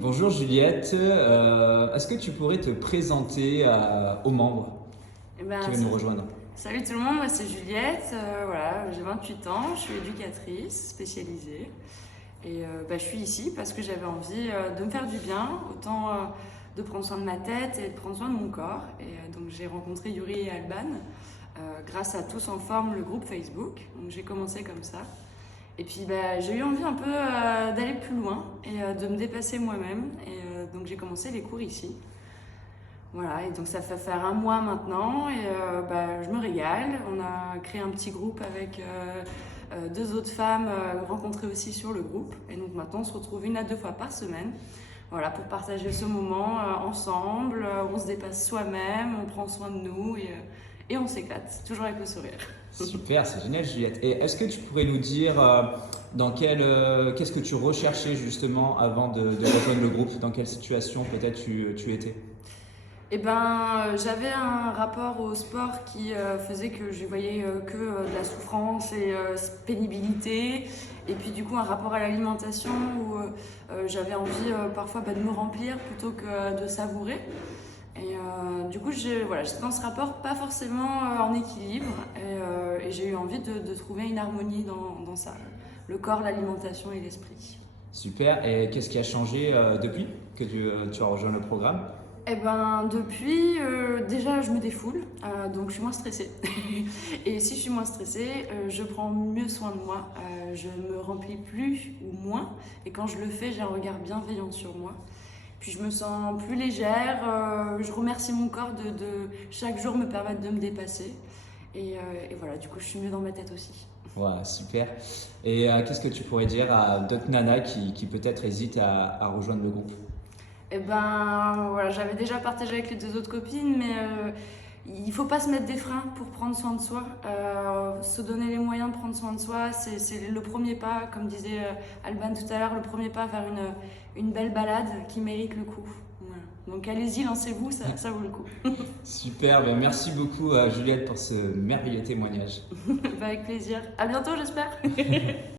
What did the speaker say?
Bonjour Juliette. Est-ce que tu pourrais te présenter aux membres Eh ben, qui veulent nous rejoindre? salut tout le monde, moi c'est Juliette, voilà, j'ai 28 ans, je suis éducatrice spécialisée et je suis ici parce que j'avais envie de me faire du bien, autant de prendre soin de ma tête et de prendre soin de mon corps. Et donc j'ai rencontré Yuri et Alban grâce à Tous en Forme, le groupe Facebook, donc j'ai commencé comme ça. Et puis j'ai eu envie un peu d'aller plus loin et de me dépasser moi-même et donc j'ai commencé les cours ici. Voilà, et donc ça fait faire un mois maintenant et je me régale. On a créé un petit groupe avec deux autres femmes rencontrées aussi sur le groupe. Et donc maintenant on se retrouve 1 à 2 fois par semaine. Voilà, pour partager ce moment ensemble. On se dépasse soi-même, on prend soin de nous et on s'éclate, toujours avec le sourire. Super, c'est génial Juliette. Et est-ce que tu pourrais nous dire qu'est-ce que tu recherchais justement avant de rejoindre le groupe? Dans quelle situation peut-être tu étais? J'avais un rapport au sport qui faisait que je voyais que de la souffrance et pénibilité. Et puis du coup, un rapport à l'alimentation où j'avais envie parfois de me remplir plutôt que de savourer. Et du coup, j'étais dans ce rapport pas forcément en équilibre. Et j'ai eu envie de trouver une harmonie dans ça. Le corps, l'alimentation et l'esprit. Super. Et qu'est-ce qui a changé depuis que tu as rejoint le programme? Depuis, déjà, je me défoule, donc je suis moins stressée. Et si je suis moins stressée, je prends mieux soin de moi. Je me remplis plus ou moins. Et quand je le fais, j'ai un regard bienveillant sur moi. Puis je me sens plus légère. Je remercie mon corps de chaque jour me permettre de me dépasser. Et voilà, du coup, je suis mieux dans ma tête aussi. Ouais, super. Et qu'est-ce que tu pourrais dire à d'autres nanas qui peut-être hésitent à rejoindre le groupe? Voilà, j'avais déjà partagé avec les deux autres copines, mais il faut pas se mettre des freins pour prendre soin de soi. Se donner les moyens de prendre soin de soi, c'est le premier pas, comme disait Alban tout à l'heure, le premier pas vers une belle balade qui mérite le coup. Voilà. Donc allez-y, lancez-vous, ça vaut le coup. Super, ben merci beaucoup Juliette pour ce merveilleux témoignage. Avec plaisir. À bientôt, j'espère.